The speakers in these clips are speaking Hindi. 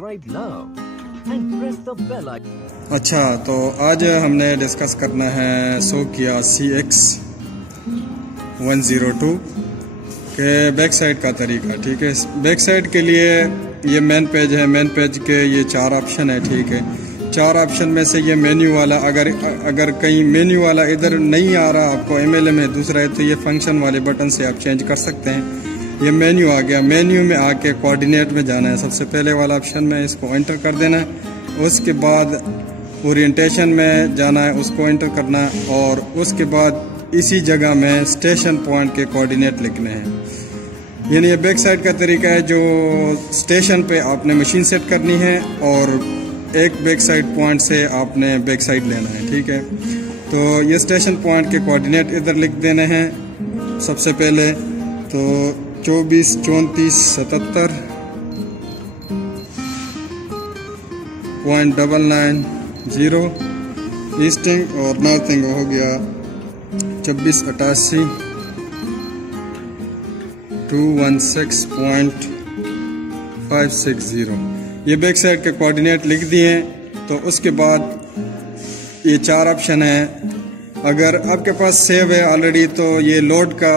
subscribe now and press the bell icon. अच्छा, तो आज हमने डिस्कस करना है Nokia CX102 के बैक साइड का तरीका। ठीक है, बैक साइड के लिए ये मेन पेज है। मेन पेज के ये 4 ऑप्शन है। ठीक है, 4 ऑप्शन में से ये मेन्यू वाला, अगर कहीं मेन्यू वाला इधर नहीं आ रहा आपको MLA में दूसरा है, तो ये फंक्शन वाले बटन से आप चेंज कर सकते हैं। ये मेन्यू आ गया। मेन्यू में आके कोऑर्डिनेट में जाना है। सबसे पहले वाला ऑप्शन में इसको एंटर कर देना है। उसके बाद ओरिएंटेशन में जाना है, उसको एंटर करना है। और उसके बाद इसी जगह में स्टेशन पॉइंट के कोऑर्डिनेट लिखने हैं। यानी ये बैक साइड का तरीका है, जो स्टेशन पे आपने मशीन सेट करनी है और एक बैक साइड पॉइंट से आपने बैक साइड लेना है। ठीक है, तो ये स्टेशन पॉइंट के कोऑर्डिनेट इधर लिख देने हैं। सबसे पहले तो 24, 34, 77.990 ईस्टिंग और नॉर्थिंग हो गया 2688 216.560। ये बैक साइड के कोऑर्डिनेट लिख दिए। तो उसके बाद ये 4 ऑप्शन है। अगर आपके पास सेव है ऑलरेडी, तो ये लोड का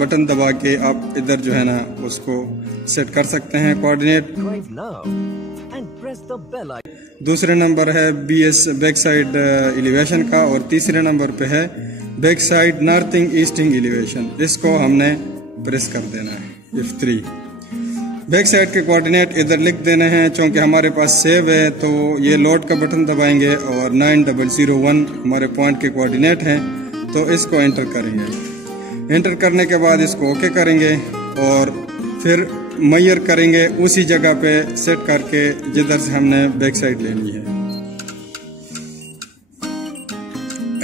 बटन दबा के आप इधर जो है ना उसको सेट कर सकते हैं कोऑर्डिनेट। दूसरे नंबर है BS बैक साइड एलिवेशन का, और तीसरे नंबर पे है back side northing easting elevation. इसको हमने प्रेस कर देना है F3। बैक साइड के कोऑर्डिनेट इधर लिख देने हैं। चूँकि हमारे पास सेव है, तो ये लोड का बटन दबाएंगे और 9001 हमारे पॉइंट के कोऑर्डिनेट हैं, तो इसको एंटर करेंगे। एंटर करने के बाद इसको ओके करेंगे और फिर मेजर करेंगे उसी जगह पे सेट करके जिधर से हमने बैक साइड लेनी है।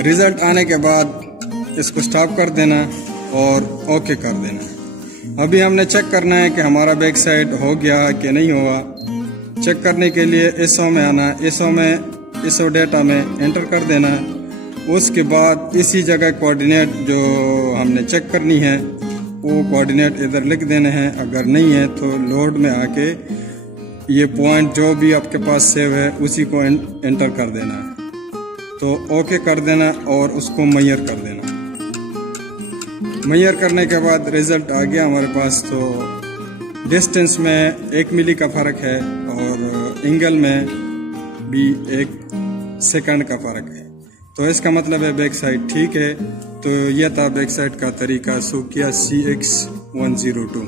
रिजल्ट आने के बाद इसको स्टॉप कर देना और ओके कर देना। अभी हमने चेक करना है कि हमारा बैक साइड हो गया कि नहीं हुआ। चेक करने के लिए ISO में आना है। ISO डेटा में एंटर कर देना है। उसके बाद इसी जगह कोऑर्डिनेट जो हमने चेक करनी है वो कोऑर्डिनेट इधर लिख देने हैं। अगर नहीं है तो लोड में आके ये पॉइंट जो भी आपके पास सेव है उसी को एंटर कर देना है। तो ओके कर देना और उसको मेजर कर देना। मेजर करने के बाद रिजल्ट आ गया हमारे पास। तो डिस्टेंस में 1 मिली का फ़र्क है और एंगल में भी 1 सेकंड का फ़र्क है। तो इसका मतलब है बैक साइड ठीक है। तो यह था बैक साइड का तरीका Nokia CX102।